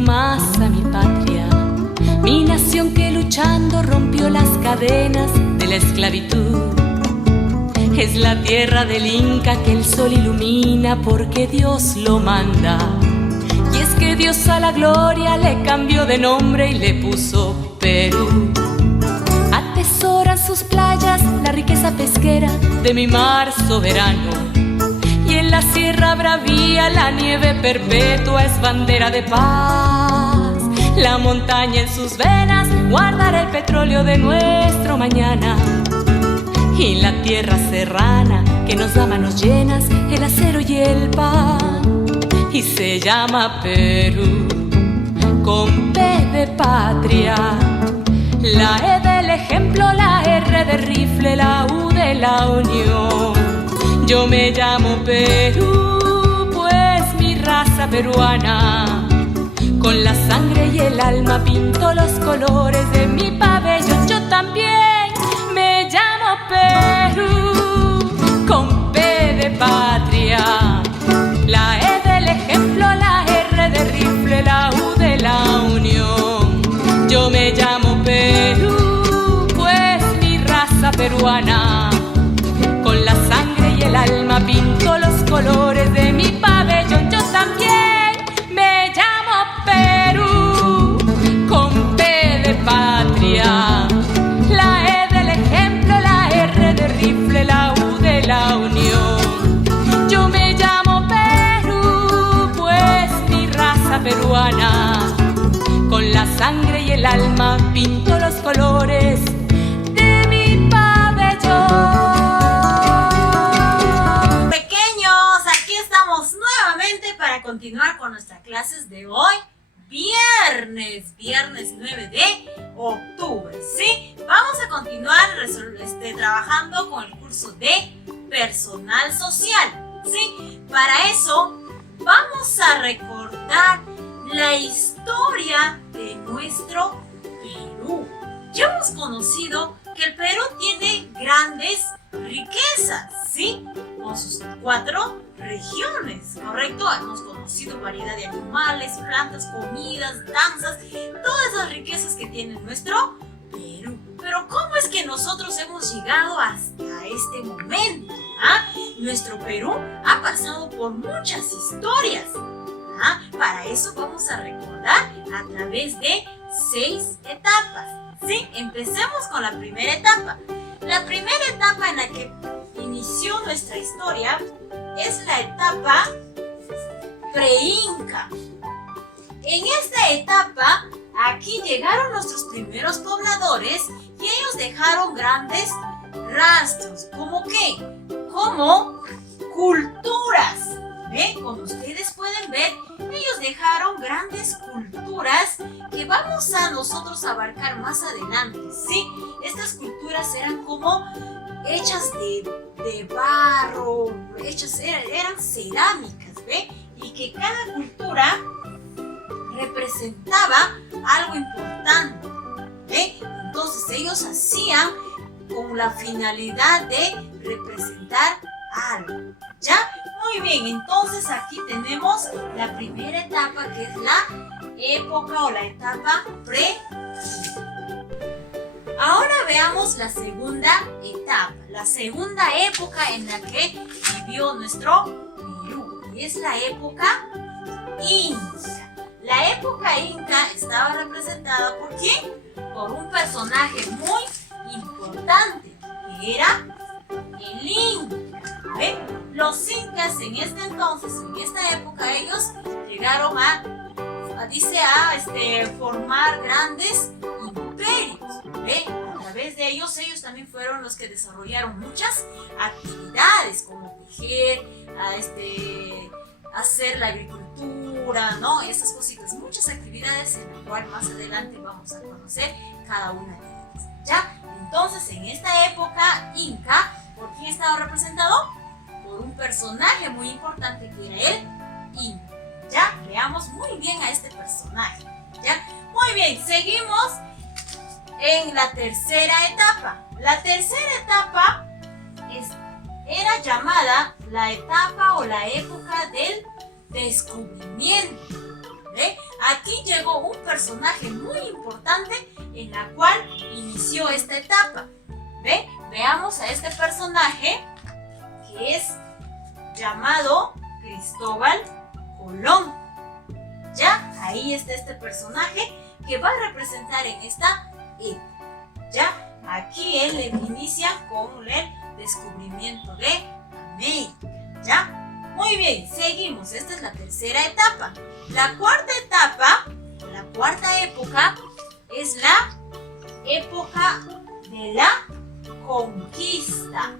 quiero más a mi patria, mi nación que luchando rompió las cadenas de la esclavitud. Es la tierra del Inca que el sol ilumina porque Dios lo manda. Y es que Dios a la gloria le cambió de nombre y le puso Perú. Atesoran sus playas la riqueza pesquera de mi mar soberano. Y en la sierra bravía la nieve perpetua es bandera de paz. La montaña en sus venas guardará el petróleo de nuestro mañana. Y la tierra serrana que nos da manos llenas el acero y el pan. Y se llama Perú, con P de patria. La E del ejemplo, la R de rifle, la U de la unión. Yo me llamo Perú, pues mi raza peruana. Con la sangre y el alma pinto los colores de mi pabellón. Yo también me llamo Perú, con P de patria. La E del ejemplo, la R de rifle, la U de la unión. Yo me llamo Perú, pues mi raza peruana. Con la sangre y el alma pinto los colores de mi pabellón. Yo también me llamo Perú, con P de patria. La E del ejemplo, la R de rifle, la U de la unión. Yo me llamo Perú, pues mi raza peruana. Con la sangre y el alma pinto los colores de mi pabellón. Pequeños, aquí estamos nuevamente para continuar con nuestras clases de hoy. Viernes 9 de octubre, ¿sí? Vamos a continuar trabajando con el curso de personal social, ¿sí? Para eso vamos a recordar la historia de nuestro Perú. Ya hemos conocido que el Perú tiene grandes riquezas, ¿sí? Con sus 4 regiones, ¿correcto? Hemos conocido variedad de animales, plantas, comidas, danzas, todas esas riquezas que tiene nuestro Perú. Pero ¿cómo es que nosotros hemos llegado hasta este momento? Nuestro Perú ha pasado por muchas historias. Para eso vamos a recordar a través de 6 etapas. ¿Sí? Empecemos con la primera etapa. La primera etapa en la que inició nuestra historia es la etapa pre-inca. En esta etapa, aquí llegaron nuestros primeros pobladores y ellos dejaron grandes rastros. ¿Cómo qué? Como culturas. Como ustedes pueden ver, ellos dejaron grandes culturas que vamos a nosotros abarcar más adelante, ¿sí? Estas culturas eran como hechas de barro, eran cerámicas, ¿ve? Y que cada cultura representaba algo importante, ¿ve? Entonces ellos hacían con la finalidad de representar algo, ¿ya? Muy bien, entonces aquí tenemos la primera etapa que es la época o la etapa pre-inca. Ahora veamos la segunda etapa, la segunda época en la que vivió nuestro Perú, y es la época inca. La época inca estaba representada ¿por quién? Por un personaje muy importante, que era el Inca. Los incas en este entonces, en esta época, ellos llegaron a formar grandes imperios. A través de ellos también fueron los que desarrollaron muchas actividades como tejer, hacer la agricultura, ¿no? Esas cositas, muchas actividades en las cuales más adelante vamos a conocer cada una de ellas, ¿ya? Entonces, en esta época inca, ¿por quién estaba representado? Por un personaje muy importante que era el Inca. ¿Ya? Veamos muy bien a este personaje. ¿Ya? Muy bien, seguimos en la tercera etapa. La tercera etapa era llamada la etapa o la época del descubrimiento. ¿Ve? Aquí llegó un personaje muy importante en la cual inició esta etapa. ¿Ve? Veamos a este personaje que es llamado Cristóbal Colón. Ya, ahí está este personaje que va a representar en esta época. Ya, aquí él inicia con el descubrimiento de América. Ya, muy bien, seguimos. Esta es la tercera etapa. La cuarta etapa, la cuarta época, es la época de la conquista.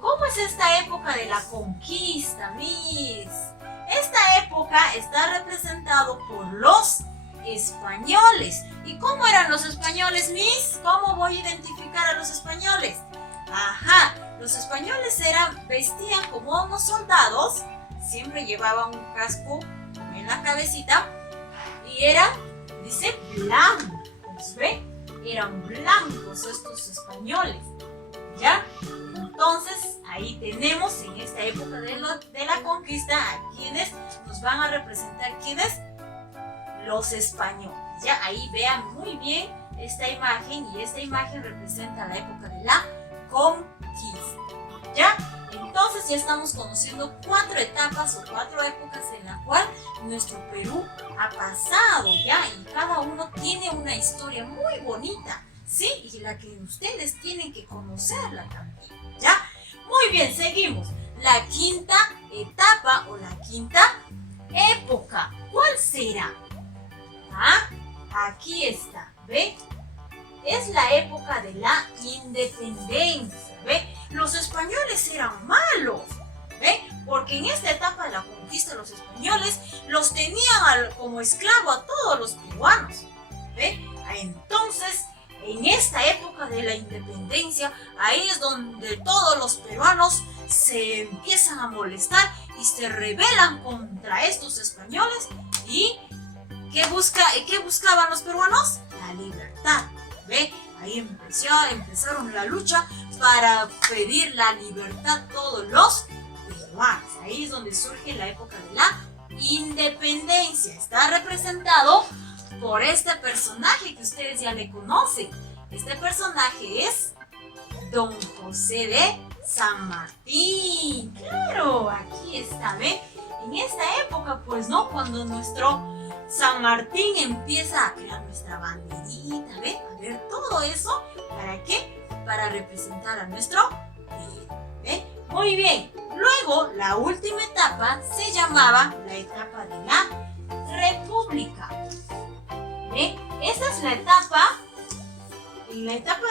¿Cómo es esta época de la conquista, Miss? Esta época está representado por los españoles. ¿Y cómo eran los españoles, Miss? ¿Cómo voy a identificar a los españoles? Ajá, los españoles vestían como unos soldados, siempre llevaban un casco en la cabecita y eran, dice, blancos, ¿ve? Eran blancos estos españoles, ¿ya? Entonces, ahí tenemos en esta época de la conquista a quienes nos van a representar, ¿quiénes? Los españoles, ¿ya? Ahí vean muy bien esta imagen y esta imagen representa la época de la conquista, ¿ya? Entonces ya estamos conociendo 4 etapas o 4 épocas en la cual nuestro Perú ha pasado, ¿ya? Y cada uno tiene una historia muy bonita, ¿sí? Y la que ustedes tienen que conocerla también, ¿ya? Muy bien, seguimos. La quinta etapa o la quinta época, ¿cuál será? ¿Ah? Aquí está, ¿ve? Es la época de la independencia, ¿ve? Los españoles eran malos, ¿ve? Porque en esta etapa de la conquista los españoles los tenían como esclavo a todos los peruanos, ¿ve? Entonces, en esta época de la independencia, ahí es donde todos los peruanos se empiezan a molestar y se rebelan contra estos españoles. ¿Y qué buscaban los peruanos? La libertad, ¿ve? Ahí empezaron la lucha para pedir la libertad a todos los peruanos. Ahí es donde surge la época de la independencia. Está representado por este personaje que ustedes ya le conocen. Este personaje es Don José de San Martín. Claro, aquí está, ¿ve? En esta época, pues, ¿no? Cuando nuestro San Martín empieza a crear nuestra banderita, ¿ve? A ver todo eso, ¿para qué? Para representar a nuestro Perú, ¿ve? Muy bien. Luego, la última etapa se llamaba la etapa de la República, ¿ve? Esa es la etapa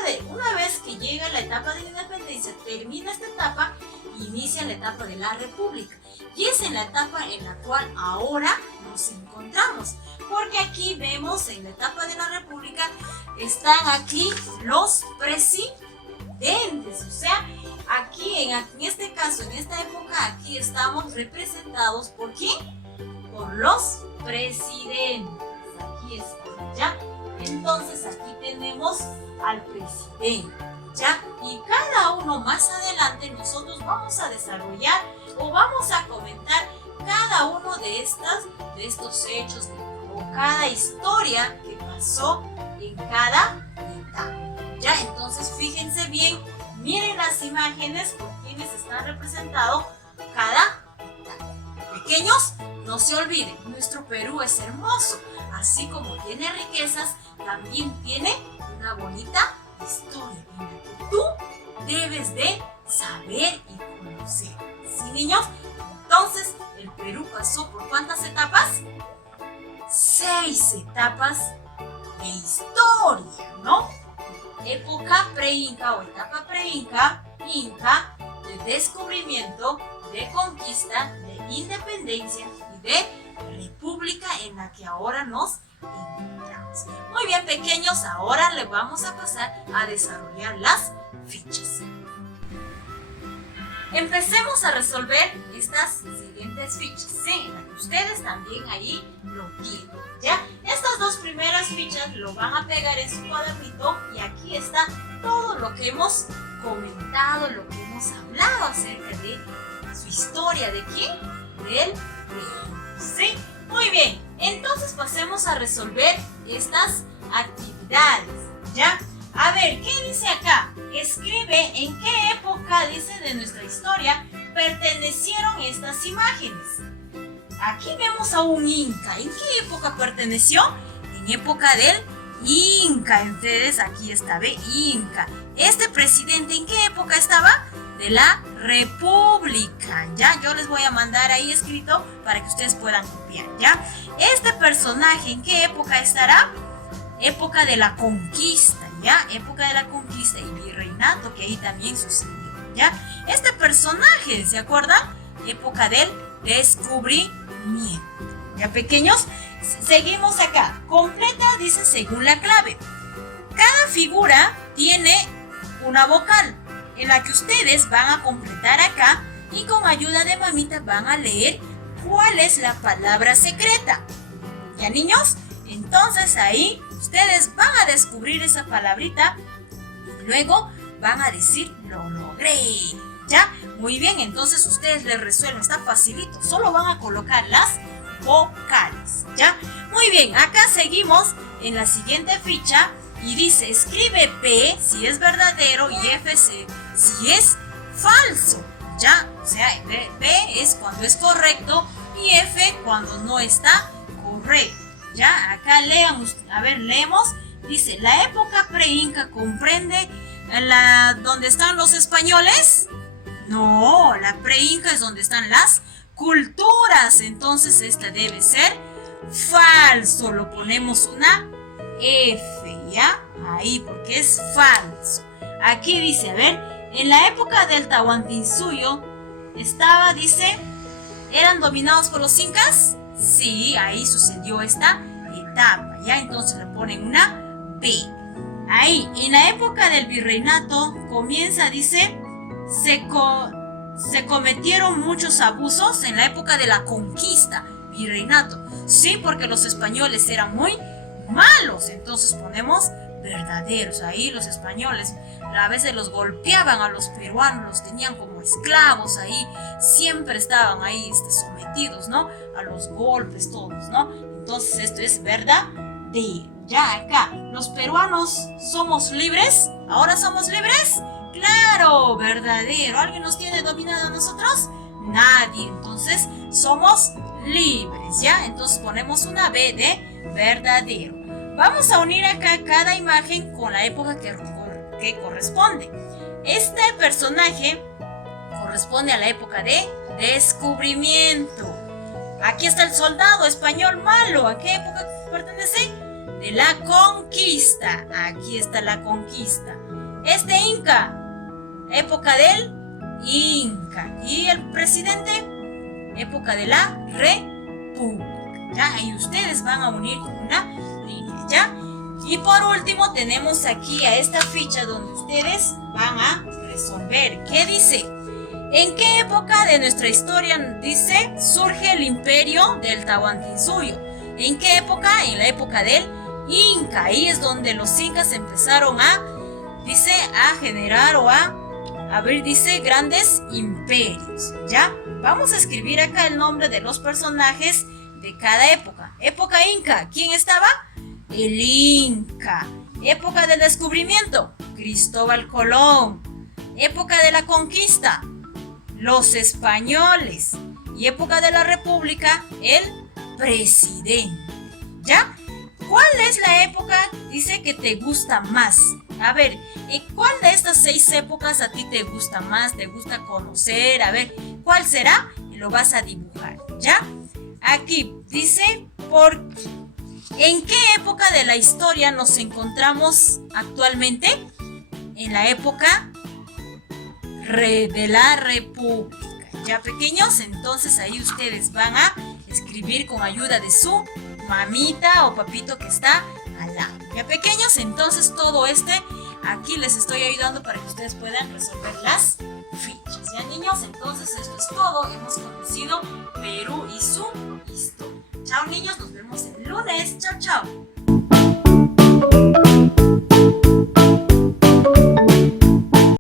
de, una vez que llega la etapa de la independencia, termina esta etapa, inicia la etapa de la República. Y es en la etapa en la cual ahora nos encontramos. Porque aquí vemos en la etapa de la República, están aquí los presidentes. O sea, aquí en este caso, en esta época, aquí estamos representados ¿por quién? Por los presidentes. Aquí están, ¿ya? Entonces aquí tenemos al presidente, ¿ya? Y cada uno más adelante nosotros vamos a desarrollar o vamos a comentar cada uno de estos hechos o cada historia que pasó en cada etapa, ¿ya? Entonces fíjense bien, miren las imágenes por quienes están representados cada etapa. Pequeños, no se olviden, nuestro Perú es hermoso, así como tiene riquezas, también tiene una bonita historia en la que tú debes de saber y conocer. ¿Sí, niños? Entonces, el Perú pasó por ¿cuántas etapas? 6 etapas de historia, ¿no? Época pre-inca o etapa pre-inca, inca, de descubrimiento, de conquista, de independencia y de república en la que ahora nos encontramos. Muy bien, pequeños, ahora le vamos a pasar a desarrollar las fichas. Empecemos a resolver estas siguientes fichas, ¿sí? En las que ustedes también ahí lo tienen, ¿ya? Estas 2 primeras fichas lo van a pegar en su cuadernito y aquí está todo lo que hemos comentado, lo que hemos hablado acerca de su historia. ¿De quién? Del Perú, ¿sí? Muy bien. Entonces pasemos a resolver estas actividades, ¿ya? A ver, ¿qué dice acá? Escribe en qué época, dice, de nuestra historia pertenecieron estas imágenes. Aquí vemos a un inca. ¿En qué época perteneció? En época del Inca. Entonces aquí está, ¿ve? Inca. Este presidente, ¿en qué época estaba? De la República, ¿ya? Yo les voy a mandar ahí escrito para que ustedes puedan copiar, ¿ya? Este personaje, ¿en qué época estará? Época de la conquista, ¿ya? Época de la conquista y virreinato, que ahí también sucedió, ¿ya? Este personaje, ¿se acuerdan? Época del descubrimiento. ¿Ya, pequeños? Seguimos acá. Completa, dice, según la clave. Cada figura tiene una vocal en la que ustedes van a completar acá y con ayuda de mamita van a leer cuál es la palabra secreta. ¿Ya, niños? Entonces ahí ustedes van a descubrir esa palabrita y luego van a decir, lo logré. ¿Ya? Muy bien, entonces ustedes les resuelven, está facilito, solo van a colocar las vocales, ¿ya? Muy bien, acá seguimos en la siguiente ficha y dice, escribe P si es verdadero y F si es falso, ¿ya? O sea, P es cuando es correcto y F cuando no está correcto, ¿ya? Acá leamos, a ver, leemos, dice, la época pre-inca comprende donde están los españoles. No, la pre-inca es donde están las culturas. Entonces esta debe ser falso. Lo ponemos una F, ¿ya? Ahí, porque es falso. Aquí dice, a ver, en la época del Tahuantinsuyo estaba, dice, ¿eran dominados por los incas? Sí, ahí sucedió esta etapa, ¿ya? Entonces le ponen una B. Ahí, en la época del virreinato comienza, dice, se cometieron muchos abusos en la época de la conquista, virreinato. Sí, porque los españoles eran muy malos. Entonces ponemos verdaderos. Ahí los españoles a veces los golpeaban a los peruanos, los tenían como esclavos ahí. Siempre estaban ahí sometidos, ¿no? A los golpes todos, ¿no? Entonces esto es verdadero. Ya acá, ¿los peruanos somos libres? ¿Ahora somos libres? ¡Claro! Verdadero. ¿Alguien nos tiene dominado a nosotros? Nadie. Entonces, somos libres, ¿ya? Entonces ponemos una B de verdadero. Vamos a unir acá cada imagen con la época que corresponde. Este personaje corresponde a la época de descubrimiento. Aquí está el soldado español malo. ¿A qué época pertenece? De la conquista. Aquí está la conquista. Este inca, época del Inca. Y el presidente, época de la República. ¿Ya? Y ustedes van a unir con una línea, ¿ya? Y por último tenemos aquí a esta ficha donde ustedes van a resolver. ¿Qué dice? ¿En qué época de nuestra historia, dice, surge el imperio del Tahuantinsuyo? ¿En qué época? En la época del Inca. Ahí es donde los incas empezaron dice, a generar o a abrir, dice, grandes imperios, ¿ya? Vamos a escribir acá el nombre de los personajes de cada época. Época Inca, ¿quién estaba? El Inca. Época del descubrimiento, Cristóbal Colón. Época de la conquista, los españoles. Y época de la república, el presidente, ¿ya? ¿Cuál es la época, dice, que te gusta más? A ver, ¿cuál de estas 6 épocas a ti te gusta más? ¿Te gusta conocer? A ver, ¿cuál será? Y lo vas a dibujar, ¿ya? Aquí dice, ¿en qué época de la historia nos encontramos actualmente? En la época de la República. ¿Ya, pequeños? Entonces ahí ustedes van a escribir con ayuda de su mamita o papito que está al lado. ¿Ya, pequeños? Entonces todo aquí les estoy ayudando para que ustedes puedan resolver las fichas. ¿Ya, niños? Entonces esto es todo. Hemos conocido Perú y su historia. Chao, niños. Nos vemos el lunes. Chao, chao.